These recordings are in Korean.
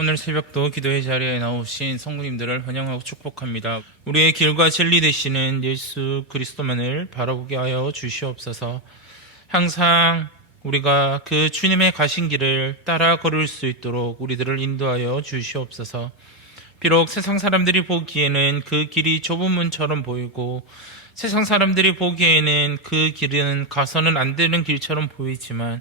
오늘 새벽도 기도의 자리에 나오신 성도님들을 환영하고 축복합니다. 우리의 길과 진리 되시는 예수 그리스도만을 바라보게 하여 주시옵소서. 항상 우리가 그 주님의 가신 길을 따라 걸을 수 있도록 우리들을 인도하여 주시옵소서. 비록 세상 사람들이 보기에는 그 길이 좁은 문처럼 보이고 세상 사람들이 보기에는 그 길은 가서는 안 되는 길처럼 보이지만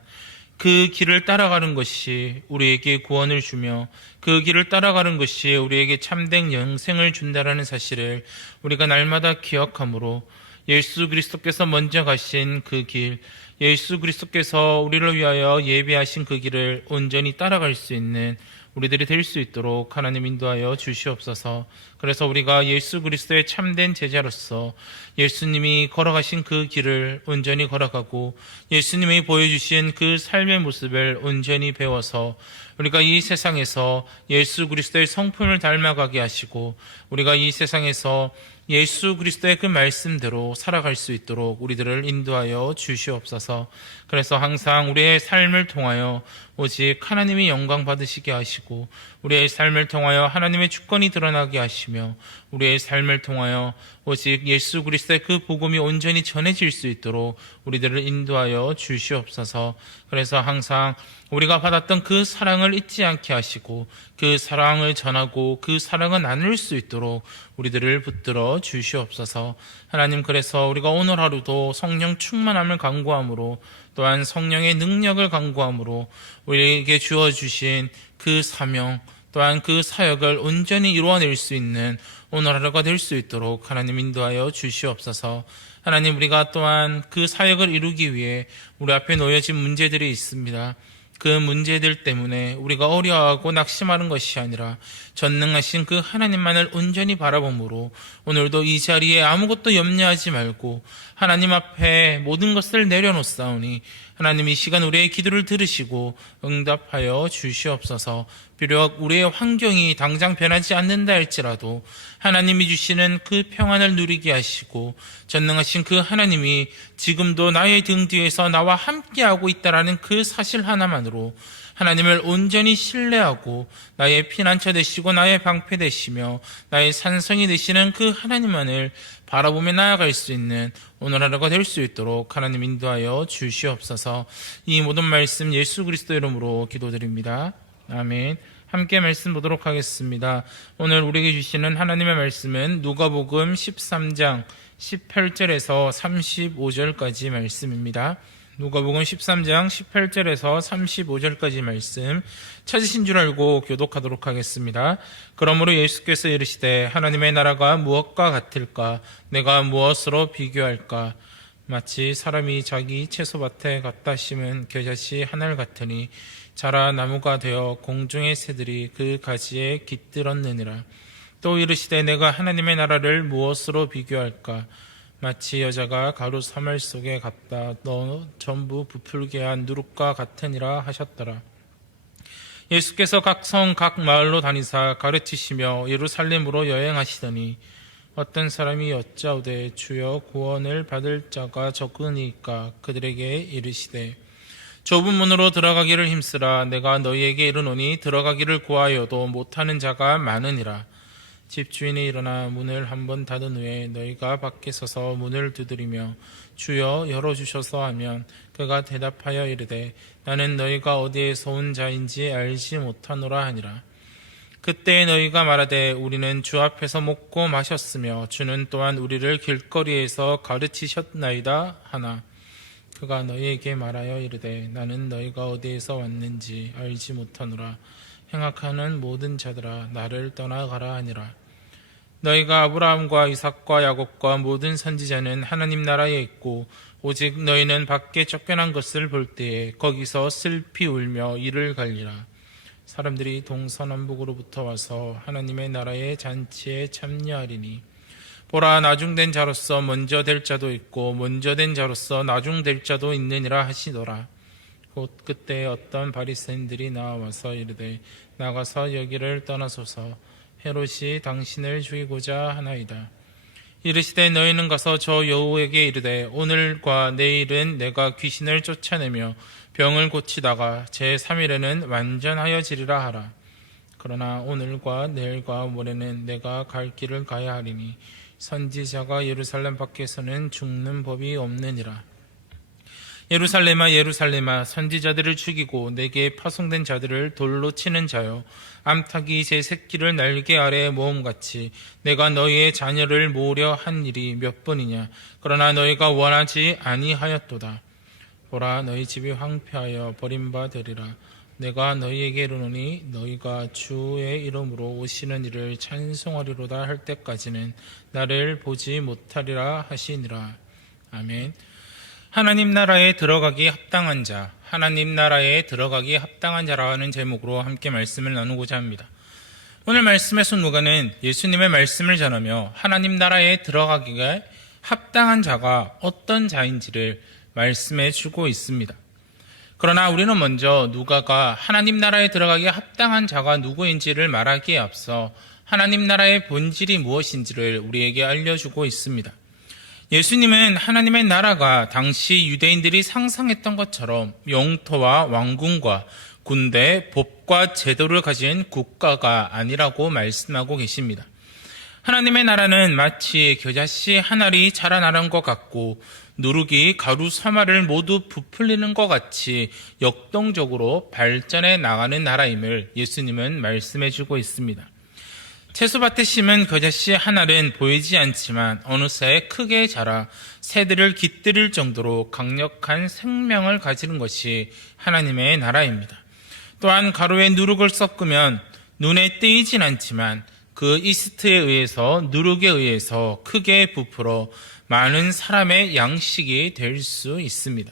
그 길을 따라가는 것이 우리에게 구원을 주며 그 길을 따라가는 것이 우리에게 참된 영생을 준다라는 사실을 우리가 날마다 기억함으로 예수 그리스도께서 먼저 가신 그 길, 예수 그리스도께서 우리를 위하여 예비하신 그 길을 온전히 따라갈 수 있는 우리들이 될 수 있도록 하나님 인도하여 주시옵소서. 그래서 우리가 예수 그리스도의 참된 제자로서 예수님이 걸어가신 그 길을 온전히 걸어가고 예수님이 보여주신 그 삶의 모습을 온전히 배워서 우리가 이 세상에서 예수 그리스도의 성품을 닮아가게 하시고 우리가 이 세상에서 예수 그리스도의 그 말씀대로 살아갈 수 있도록 우리들을 인도하여 주시옵소서. 그래서 항상 우리의 삶을 통하여 오직 하나님이 영광 받으시게 하시고 우리의 삶을 통하여 하나님의 주권이 드러나게 하시며 우리의 삶을 통하여 오직 예수 그리스도의 그 복음이 온전히 전해질 수 있도록 우리들을 인도하여 주시옵소서. 그래서 항상 우리가 받았던 그 사랑을 잊지 않게 하시고 그 사랑을 전하고 그 사랑을 나눌 수 있도록 우리들을 붙들어 주시옵소서. 하나님, 그래서 우리가 오늘 하루도 성령 충만함을 간구함으로 또한 성령의 능력을 간구함으로 우리에게 주어주신 그 사명 또한 그 사역을 온전히 이루어낼 수 있는 오늘 하루가 될 수 있도록 하나님 인도하여 주시옵소서. 하나님, 우리가 또한 그 사역을 이루기 위해 우리 앞에 놓여진 문제들이 있습니다. 그 문제들 때문에 우리가 어려워하고 낙심하는 것이 아니라 전능하신 그 하나님만을 온전히 바라봄으로 오늘도 이 자리에 아무것도 염려하지 말고 하나님 앞에 모든 것을 내려놓사오니 하나님 이 시간 우리의 기도를 들으시고 응답하여 주시옵소서. 비록 우리의 환경이 당장 변하지 않는다 할지라도 하나님이 주시는 그 평안을 누리게 하시고 전능하신 그 하나님이 지금도 나의 등 뒤에서 나와 함께하고 있다라는 그 사실 하나만으로 하나님을 온전히 신뢰하고 나의 피난처 되시고 나의 방패 되시며 나의 산성이 되시는 그 하나님만을 바라보며 나아갈 수 있는 오늘 하루가 될 수 있도록 하나님 인도하여 주시옵소서. 이 모든 말씀 예수 그리스도 이름으로 기도드립니다. 아멘. 함께 말씀 보도록 하겠습니다. 오늘 우리에게 주시는 하나님의 말씀은 누가복음 13장 18절에서 35절까지 말씀입니다. 누가복음 13장 18절에서 35절까지 말씀 찾으신 줄 알고 교독하도록 하겠습니다. 그러므로 예수께서 이르시되 하나님의 나라가 무엇과 같을까? 내가 무엇으로 비교할까? 마치 사람이 자기 채소밭에 갖다 심은 겨자씨 하늘 같으니 자라 나무가 되어 공중의 새들이 그 가지에 깃들었느니라. 또 이르시되 내가 하나님의 나라를 무엇으로 비교할까? 마치 여자가 가루 사말 속에 갖다 넣어 전부 부풀게 한 누룩과 같으니라 하셨더라. 예수께서 각 성 각 마을로 다니사 가르치시며 예루살렘으로 여행하시더니 어떤 사람이 여짜오되 주여 구원을 받을 자가 적으니까 그들에게 이르시되 좁은 문으로 들어가기를 힘쓰라. 내가 너희에게 이르노니 들어가기를 구하여도 못하는 자가 많으니라. 집주인이 일어나 문을 한번 닫은 후에 너희가 밖에 서서 문을 두드리며 주여 열어주셔서 하면 그가 대답하여 이르되 나는 너희가 어디에서 온 자인지 알지 못하노라 하니라. 그때 너희가 말하되 우리는 주 앞에서 먹고 마셨으며 주는 또한 우리를 길거리에서 가르치셨나이다 하나. 그가 너희에게 말하여 이르되 나는 너희가 어디에서 왔는지 알지 못하노라. 행악하는 모든 자들아 나를 떠나가라 하니라. 너희가 아브라함과 이삭과 야곱과 모든 선지자는 하나님 나라에 있고 오직 너희는 밖에 쫓겨난 것을 볼 때에 거기서 슬피 울며 이를 갈리라. 사람들이 동서남북으로부터 와서 하나님의 나라의 잔치에 참여하리니 보라, 나중된 자로서 먼저 될 자도 있고 먼저 된 자로서 나중될 자도 있느니라 하시더라. 곧 그때 어떤 바리새인들이 나와서 이르되 나가서 여기를 떠나소서. 헤롯이 당신을 죽이고자 하나이다. 이르시되 너희는 가서 저 여우에게 이르되 오늘과 내일은 내가 귀신을 쫓아내며 병을 고치다가 제3일에는 완전하여지리라 하라. 그러나 오늘과 내일과 모레는 내가 갈 길을 가야 하리니 선지자가 예루살렘 밖에서는 죽는 법이 없느니라. 예루살렘아 예루살렘아 선지자들을 죽이고 내게 파송된 자들을 돌로 치는 자여, 암탉이 제 새끼를 날개 아래에 모음같이 내가 너희의 자녀를 모으려 한 일이 몇 번이냐. 그러나 너희가 원하지 아니하였도다. 보라, 너희 집이 황폐하여 버림받으리라. 내가 너희에게 이르노니 너희가 주의 이름으로 오시는 이를 찬송하리로다 할 때까지는 나를 보지 못하리라 하시니라. 아멘. 하나님 나라에 들어가기 합당한 자, 하나님 나라에 들어가기 합당한 자라는 제목으로 함께 말씀을 나누고자 합니다. 오늘 말씀에서 누가는 예수님의 말씀을 전하며 하나님 나라에 들어가기가 합당한 자가 어떤 자인지를 말씀해 주고 있습니다. 그러나 우리는 먼저 누가가 하나님 나라에 들어가기에 합당한 자가 누구인지를 말하기에 앞서 하나님 나라의 본질이 무엇인지를 우리에게 알려주고 있습니다. 예수님은 하나님의 나라가 당시 유대인들이 상상했던 것처럼 영토와 왕궁과 군대, 법과 제도를 가진 국가가 아니라고 말씀하고 계십니다. 하나님의 나라는 마치 겨자씨 한 알이 자라나는 것 같고 누룩이 가루 서말을 모두 부풀리는 것 같이 역동적으로 발전해 나가는 나라임을 예수님은 말씀해 주고 있습니다. 채소밭에 심은 겨자씨 한 알은 보이지 않지만 어느새 크게 자라 새들을 깃들일 정도로 강력한 생명을 가지는 것이 하나님의 나라입니다. 또한 가루에 누룩을 섞으면 눈에 띄진 않지만 그 이스트에 의해서 누룩에 의해서 크게 부풀어 많은 사람의 양식이 될 수 있습니다.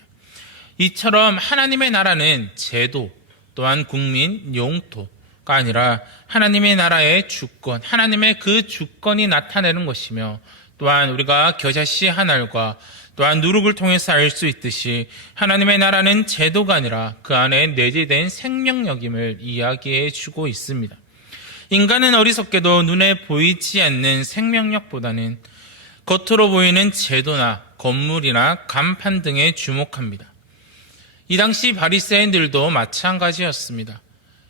이처럼 하나님의 나라는 제도 또한 국민, 영토가 아니라 하나님의 나라의 주권, 하나님의 그 주권이 나타내는 것이며 또한 우리가 겨자씨 한 알과 또한 누룩을 통해서 알 수 있듯이 하나님의 나라는 제도가 아니라 그 안에 내재된 생명력임을 이야기해 주고 있습니다. 인간은 어리석게도 눈에 보이지 않는 생명력보다는 겉으로 보이는 제도나 건물이나 간판 등에 주목합니다. 이 당시 바리새인들도 마찬가지였습니다.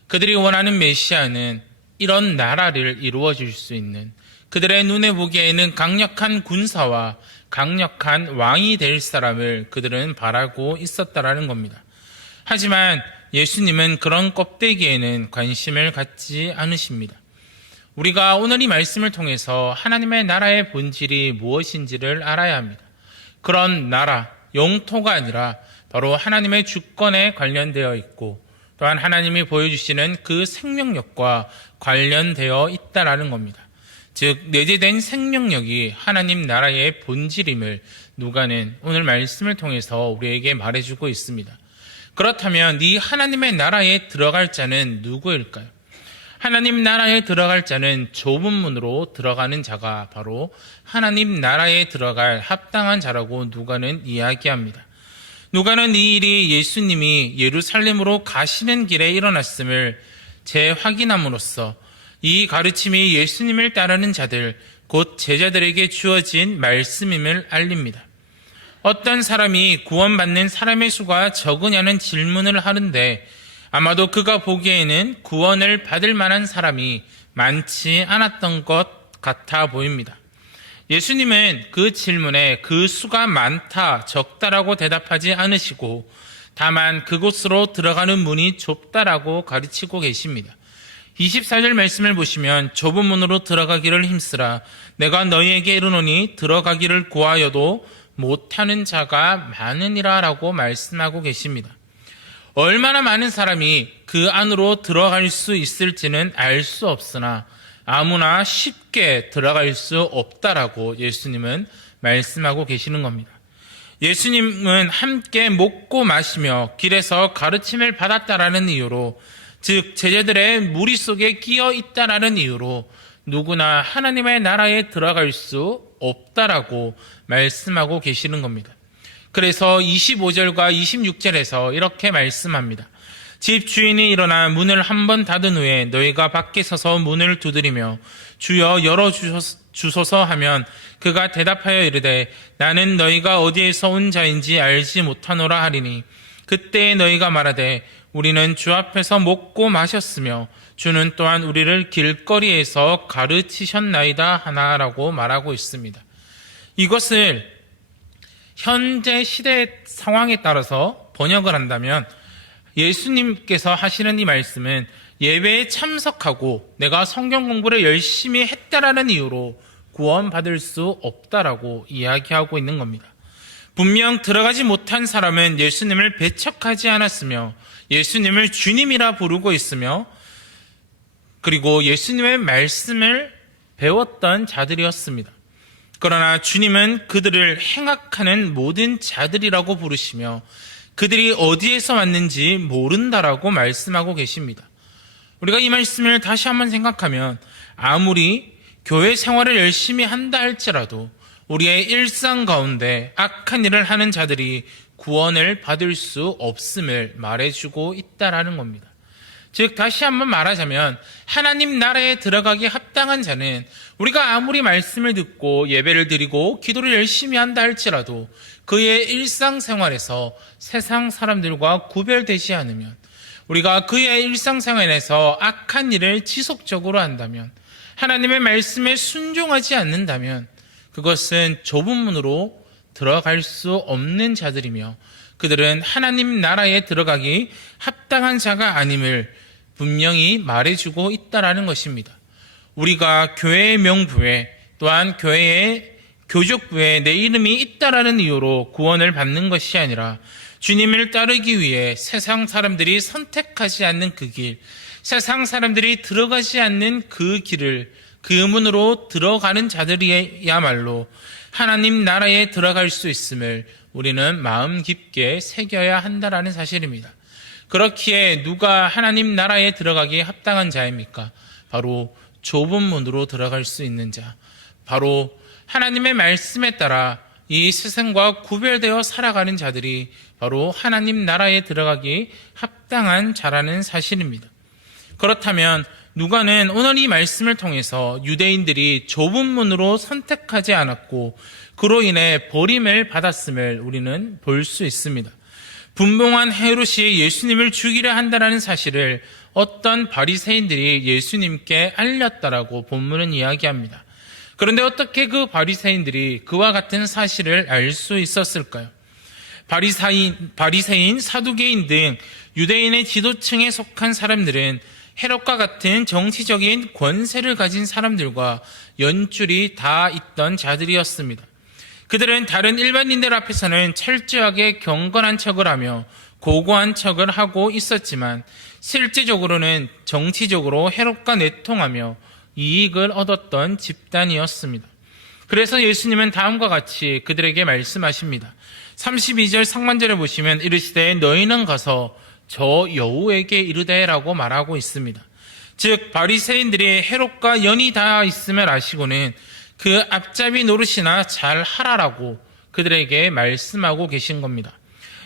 그들이 원하는 메시아는 이런 나라를 이루어 줄 수 있는, 그들의 눈에 보기에는 강력한 군사와 강력한 왕이 될 사람을 그들은 바라고 있었다라는 겁니다. 하지만 예수님은 그런 껍데기에는 관심을 갖지 않으십니다. 우리가 오늘 이 말씀을 통해서 하나님의 나라의 본질이 무엇인지를 알아야 합니다. 그런 나라, 영토가 아니라 바로 하나님의 주권에 관련되어 있고 또한 하나님이 보여주시는 그 생명력과 관련되어 있다라는 겁니다. 즉 내재된 생명력이 하나님 나라의 본질임을 누가는 오늘 말씀을 통해서 우리에게 말해주고 있습니다. 그렇다면 이 하나님의 나라에 들어갈 자는 누구일까요? 하나님 나라에 들어갈 자는 좁은 문으로 들어가는 자가 바로 하나님 나라에 들어갈 합당한 자라고 누가는 이야기합니다. 누가는 이 일이 예수님이 예루살렘으로 가시는 길에 일어났음을 재확인함으로써 이 가르침이 예수님을 따르는 자들, 곧 제자들에게 주어진 말씀임을 알립니다. 어떤 사람이 구원받는 사람의 수가 적으냐는 질문을 하는데 아마도 그가 보기에는 구원을 받을 만한 사람이 많지 않았던 것 같아 보입니다. 예수님은 그 질문에 그 수가 많다, 적다라고 대답하지 않으시고 다만 그곳으로 들어가는 문이 좁다라고 가르치고 계십니다. 24절 말씀을 보시면 좁은 문으로 들어가기를 힘쓰라. 내가 너희에게 이르노니 들어가기를 구하여도 못하는 자가 많으니라 라고 말씀하고 계십니다. 얼마나 많은 사람이 그 안으로 들어갈 수 있을지는 알 수 없으나 아무나 쉽게 들어갈 수 없다라고 예수님은 말씀하고 계시는 겁니다. 예수님은 함께 먹고 마시며 길에서 가르침을 받았다라는 이유로, 즉 제자들의 무리 속에 끼어 있다라는 이유로 누구나 하나님의 나라에 들어갈 수 없다라고 말씀하고 계시는 겁니다. 그래서 25절과 26절에서 이렇게 말씀합니다. 집 주인이 일어나 문을 한 번 닫은 후에 너희가 밖에 서서 문을 두드리며 주여 열어주소서 하면 그가 대답하여 이르되 나는 너희가 어디에서 온 자인지 알지 못하노라 하리니 그때에 너희가 말하되 우리는 주 앞에서 먹고 마셨으며 주는 또한 우리를 길거리에서 가르치셨나이다 하나라고 말하고 있습니다. 이것을 현재 시대 상황에 따라서 번역을 한다면 예수님께서 하시는 이 말씀은 예배에 참석하고 내가 성경 공부를 열심히 했다라는 이유로 구원받을 수 없다라고 이야기하고 있는 겁니다. 분명 들어가지 못한 사람은 예수님을 배척하지 않았으며 예수님을 주님이라 부르고 있으며 그리고 예수님의 말씀을 배웠던 자들이었습니다. 그러나 주님은 그들을 행악하는 모든 자들이라고 부르시며 그들이 어디에서 왔는지 모른다라고 말씀하고 계십니다. 우리가 이 말씀을 다시 한번 생각하면 아무리 교회 생활을 열심히 한다 할지라도 우리의 일상 가운데 악한 일을 하는 자들이 구원을 받을 수 없음을 말해주고 있다라는 겁니다. 즉 다시 한번 말하자면 하나님 나라에 들어가기 합당한 자는 우리가 아무리 말씀을 듣고 예배를 드리고 기도를 열심히 한다 할지라도 그의 일상생활에서 세상 사람들과 구별되지 않으면 우리가 그의 일상생활에서 악한 일을 지속적으로 한다면 하나님의 말씀에 순종하지 않는다면 그것은 좁은 문으로 들어갈 수 없는 자들이며 그들은 하나님 나라에 들어가기 합당한 자가 아님을 분명히 말해주고 있다라는 것입니다. 우리가 교회의 명부에 또한 교회의 교족부에 내 이름이 있다라는 이유로 구원을 받는 것이 아니라 주님을 따르기 위해 세상 사람들이 선택하지 않는 그 길, 세상 사람들이 들어가지 않는 그 길을 그 문으로 들어가는 자들이야말로 하나님 나라에 들어갈 수 있음을 우리는 마음 깊게 새겨야 한다라는 사실입니다. 그렇기에 누가 하나님 나라에 들어가기에 합당한 자입니까? 바로 좁은 문으로 들어갈 수 있는 자, 바로 하나님의 말씀에 따라 이 세상과 구별되어 살아가는 자들이 바로 하나님 나라에 들어가기 합당한 자라는 사실입니다. 그렇다면 누가는 오늘 이 말씀을 통해서 유대인들이 좁은 문으로 선택하지 않았고 그로 인해 버림을 받았음을 우리는 볼 수 있습니다. 분봉한 헤롯이 예수님을 죽이려 한다는 사실을 어떤 바리새인들이 예수님께 알렸다라고 본문은 이야기합니다. 그런데 어떻게 그 바리새인들이 그와 같은 사실을 알 수 있었을까요? 바리새인, 사두개인 등 유대인의 지도층에 속한 사람들은 헤롯과 같은 정치적인 권세를 가진 사람들과 연줄이 다 있던 자들이었습니다. 그들은 다른 일반인들 앞에서는 철저하게 경건한 척을 하며 고고한 척을 하고 있었지만 실제적으로는 정치적으로 헤롯과 내통하며 이익을 얻었던 집단이었습니다. 그래서 예수님은 다음과 같이 그들에게 말씀하십니다. 32절 상반절에 보시면 이르시되 너희는 가서 저 여우에게 이르되라고 말하고 있습니다. 즉 바리새인들이 헤롯과 연이 다 있음을 아시고는 그 앞잡이 노릇이나 잘 하라라고 그들에게 말씀하고 계신 겁니다.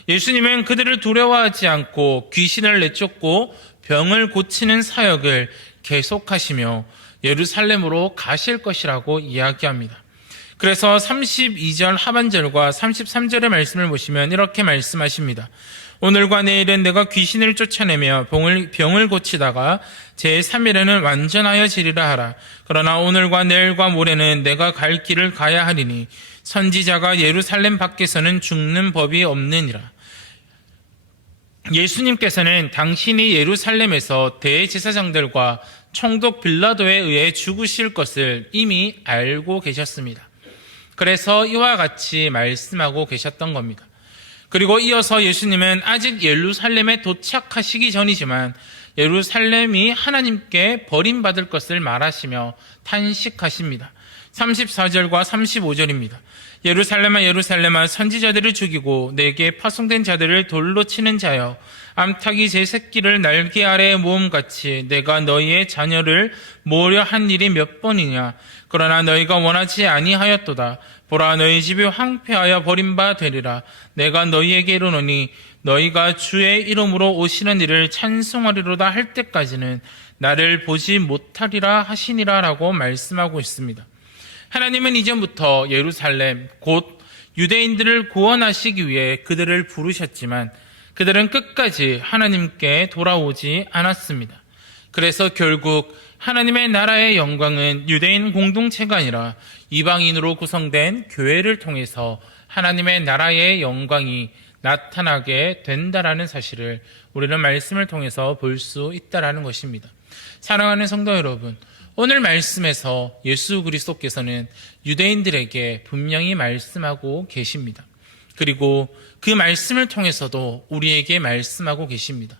예수님은 그들을 두려워하지 않고 귀신을 내쫓고 병을 고치는 사역을 계속하시며 예루살렘으로 가실 것이라고 이야기합니다. 그래서 32절 하반절과 33절의 말씀을 보시면 이렇게 말씀하십니다. 오늘과 내일은 내가 귀신을 쫓아내며 병을 고치다가 제3일에는 완전하여 지리라 하라. 그러나 오늘과 내일과 모레는 내가 갈 길을 가야 하리니 선지자가 예루살렘 밖에서는 죽는 법이 없느니라. 예수님께서는 당신이 예루살렘에서 대제사장들과 총독 빌라도에 의해 죽으실 것을 이미 알고 계셨습니다. 그래서 이와 같이 말씀하고 계셨던 겁니다. 그리고 이어서 예수님은 아직 예루살렘에 도착하시기 전이지만 예루살렘이 하나님께 버림받을 것을 말하시며 탄식하십니다. 34절과 35절입니다. 예루살렘아 예루살렘아 선지자들을 죽이고 내게 파송된 자들을 돌로 치는 자여 암탉이 제 새끼를 날개 아래에 모음같이 내가 너희의 자녀를 모으려 한 일이 몇 번이냐. 그러나 너희가 원하지 아니하였도다. 보라 너희 집이 황폐하여 버림바 되리라. 내가 너희에게 이르노니 너희가 주의 이름으로 오시는 이를 찬송하리로다 할 때까지는 나를 보지 못하리라 하시니라 라고 말씀하고 있습니다. 하나님은 이전부터 예루살렘 곧 유대인들을 구원하시기 위해 그들을 부르셨지만 그들은 끝까지 하나님께 돌아오지 않았습니다. 그래서 결국 하나님의 나라의 영광은 유대인 공동체가 아니라 이방인으로 구성된 교회를 통해서 하나님의 나라의 영광이 나타나게 된다라는 사실을 우리는 말씀을 통해서 볼 수 있다라는 것입니다. 사랑하는 성도 여러분, 오늘 말씀에서 예수 그리스도께서는 유대인들에게 분명히 말씀하고 계십니다. 그리고 그 말씀을 통해서도 우리에게 말씀하고 계십니다.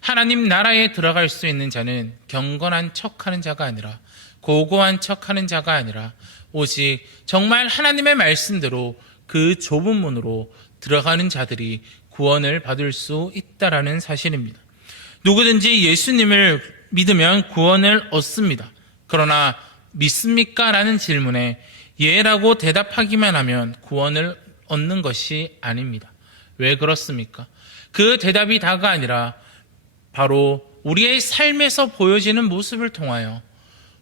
하나님 나라에 들어갈 수 있는 자는 경건한 척하는 자가 아니라, 고고한 척하는 자가 아니라 오직 정말 하나님의 말씀대로 그 좁은 문으로 들어가는 자들이 구원을 받을 수 있다라는 사실입니다. 누구든지 예수님을 믿으면 구원을 얻습니다. 그러나 믿습니까? 라는 질문에 예라고 대답하기만 하면 구원을 얻는 것이 아닙니다. 왜 그렇습니까? 그 대답이 다가 아니라 바로 우리의 삶에서 보여지는 모습을 통하여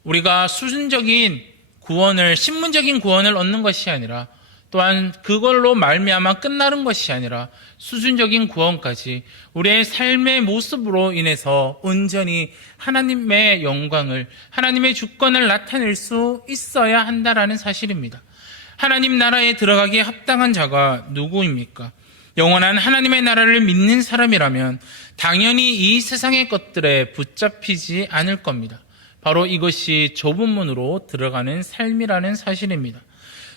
우리가 수준적인 구원을, 신문적인 구원을 얻는 것이 아니라, 또한 그걸로 말미암아 끝나는 것이 아니라 수준적인 구원까지 우리의 삶의 모습으로 인해서 온전히 하나님의 영광을, 하나님의 주권을 나타낼 수 있어야 한다라는 사실입니다. 하나님 나라에 들어가기에 합당한 자가 누구입니까? 영원한 하나님의 나라를 믿는 사람이라면 당연히 이 세상의 것들에 붙잡히지 않을 겁니다. 바로 이것이 좁은 문으로 들어가는 삶이라는 사실입니다.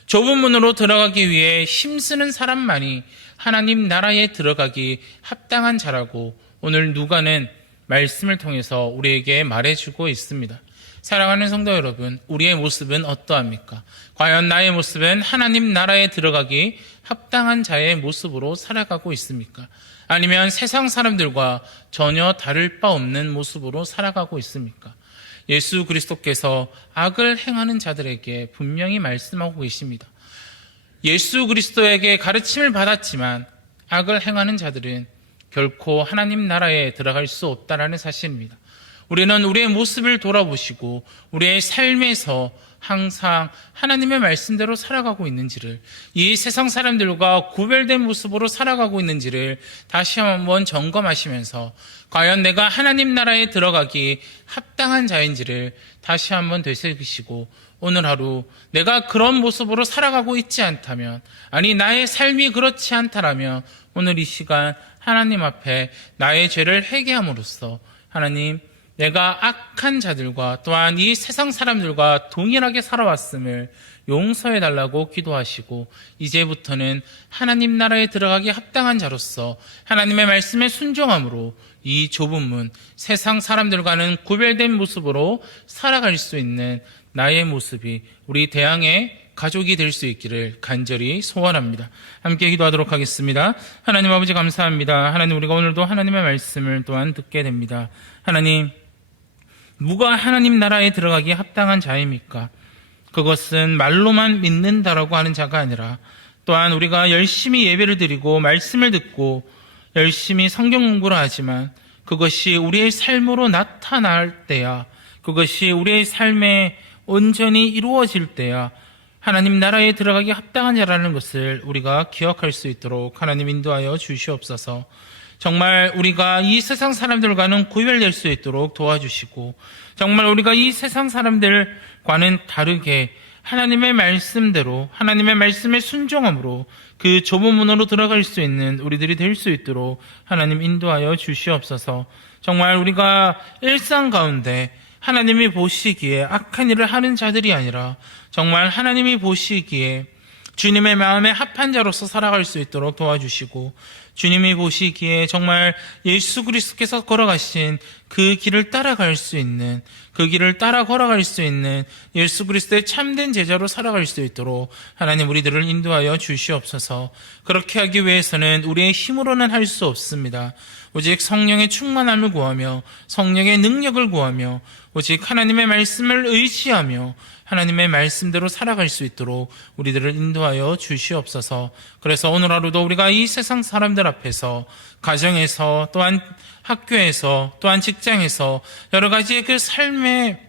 좁은 문으로 들어가기 위해 힘쓰는 사람만이 하나님 나라에 들어가기 합당한 자라고 오늘 누가는 말씀을 통해서 우리에게 말해주고 있습니다. 사랑하는 성도 여러분, 우리의 모습은 어떠합니까? 과연 나의 모습은 하나님 나라에 들어가기 합당한 자의 모습으로 살아가고 있습니까? 아니면 세상 사람들과 전혀 다를 바 없는 모습으로 살아가고 있습니까? 예수 그리스도께서 악을 행하는 자들에게 분명히 말씀하고 계십니다. 예수 그리스도에게 가르침을 받았지만 악을 행하는 자들은 결코 하나님 나라에 들어갈 수 없다라는 사실입니다. 우리는 우리의 모습을 돌아보시고 우리의 삶에서 항상 하나님의 말씀대로 살아가고 있는지를, 이 세상 사람들과 구별된 모습으로 살아가고 있는지를 다시 한번 점검하시면서 과연 내가 하나님 나라에 들어가기 합당한 자인지를 다시 한번 되새기시고, 오늘 하루 내가 그런 모습으로 살아가고 있지 않다면, 아니 나의 삶이 그렇지 않다라면 오늘 이 시간 하나님 앞에 나의 죄를 회개함으로써 하나님, 내가 악한 자들과 또한 이 세상 사람들과 동일하게 살아왔음을 용서해달라고 기도하시고, 이제부터는 하나님 나라에 들어가기 합당한 자로서 하나님의 말씀에 순종함으로 이 좁은 문, 세상 사람들과는 구별된 모습으로 살아갈 수 있는 나의 모습이 우리 대항의 가족이 될 수 있기를 간절히 소원합니다. 함께 기도하도록 하겠습니다. 하나님 아버지 감사합니다. 하나님, 우리가 오늘도 하나님의 말씀을 또한 듣게 됩니다. 하나님, 누가 하나님 나라에 들어가기에 합당한 자입니까? 그것은 말로만 믿는다라고 하는 자가 아니라, 또한 우리가 열심히 예배를 드리고 말씀을 듣고 열심히 성경 공부를 하지만 그것이 우리의 삶으로 나타날 때야, 그것이 우리의 삶에 온전히 이루어질 때야 하나님 나라에 들어가기 합당한 자라는 것을 우리가 기억할 수 있도록 하나님 인도하여 주시옵소서. 정말 우리가 이 세상 사람들과는 구별될 수 있도록 도와주시고, 정말 우리가 이 세상 사람들과는 다르게 하나님의 말씀대로, 하나님의 말씀에 순종함으로 그 좁은 문으로 들어갈 수 있는 우리들이 될 수 있도록 하나님 인도하여 주시옵소서. 정말 우리가 일상 가운데 하나님이 보시기에 악한 일을 하는 자들이 아니라 정말 하나님이 보시기에 주님의 마음에 합한 자로서 살아갈 수 있도록 도와주시고, 주님이 보시기에 정말 예수 그리스도께서 걸어가신 그 길을 따라갈 수 있는, 그 길을 따라 걸어갈 수 있는 예수 그리스도의 참된 제자로 살아갈 수 있도록 하나님 우리들을 인도하여 주시옵소서. 그렇게 하기 위해서는 우리의 힘으로는 할 수 없습니다. 오직 성령의 충만함을 구하며 성령의 능력을 구하며 오직 하나님의 말씀을 의지하며 하나님의 말씀대로 살아갈 수 있도록 우리들을 인도하여 주시옵소서. 그래서 오늘 하루도 우리가 이 세상 사람들 앞에서, 가정에서, 또한 학교에서, 또한 직장에서 여러 가지의 그 삶의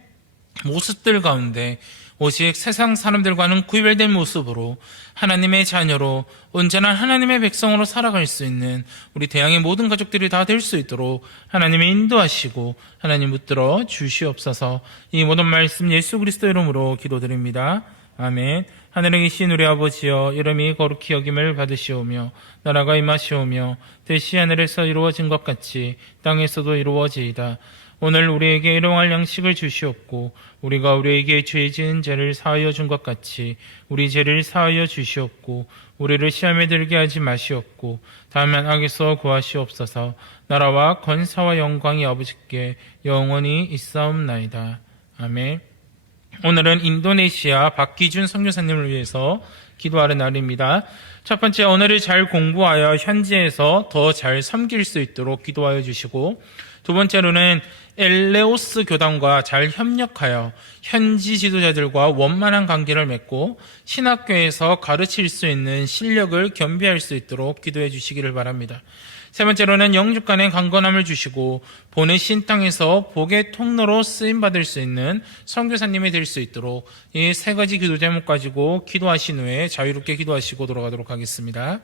모습들 가운데 오직 세상 사람들과는 구별된 모습으로 하나님의 자녀로 온전한 하나님의 백성으로 살아갈 수 있는 우리 대양의 모든 가족들이 다 될 수 있도록 하나님의 인도하시고 하나님 붙들어 주시옵소서. 이 모든 말씀 예수 그리스도 이름으로 기도드립니다. 아멘. 하늘에 계신 우리 아버지여, 이름이 거룩히 여김을 받으시오며 나라가 임하시오며 뜻이 하늘에서 이루어진 것 같이 땅에서도 이루어지이다. 오늘 우리에게 일용할 양식을 주시옵고 우리가 우리에게 죄 지은 죄를 사하여 준 것 같이 우리 죄를 사하여 주시옵고 우리를 시험에 들게 하지 마시옵고 다만 악에서 구하시옵소서. 나라와 권사와 영광이 아버지께 영원히 있사옵나이다. 아멘. 오늘은 인도네시아 박기준 선교사님을 위해서 기도하는 날입니다. 첫 번째, 언어를 잘 공부하여 현지에서 더 잘 섬길 수 있도록 기도하여 주시고, 두 번째로는 엘레오스 교단과 잘 협력하여 현지 지도자들과 원만한 관계를 맺고 신학교에서 가르칠 수 있는 실력을 겸비할 수 있도록 기도해 주시기를 바랍니다. 세 번째로는 영육 간의 강건함을 주시고 보내신 땅에서 복의 통로로 쓰임받을 수 있는 선교사님이 될 수 있도록 이 세 가지 기도 제목 가지고 기도하신 후에 자유롭게 기도하시고 돌아가도록 하겠습니다.